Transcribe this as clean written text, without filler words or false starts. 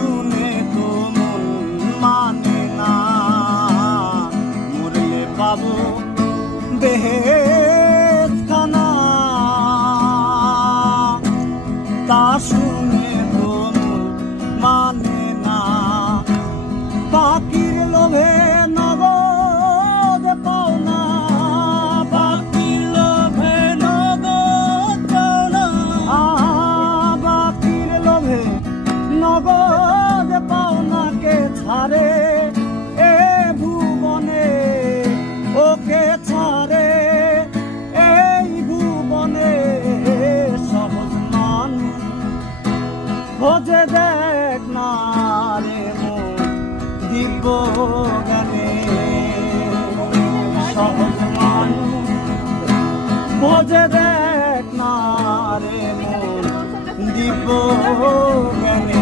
শুনে তো মন মানে না, মরলে পাবো বেহেশতখানা, তা শুনে তো মন মানে না। পাখির লোভে নগদ পাওনা, পাখির লোভে নগদ পাওনা, পাখির লোভে নগদ পাওনাকে ছাড়ে এ ভুবনে, ওকে ছাড়ে এই ভুবনে। সহজ মানুষ খোঁজে দেখ না রে মন দিব্য জ্ঞানে, সহজ মানুষ খোঁজে দেখ না রে মন দিব্য জ্ঞানে।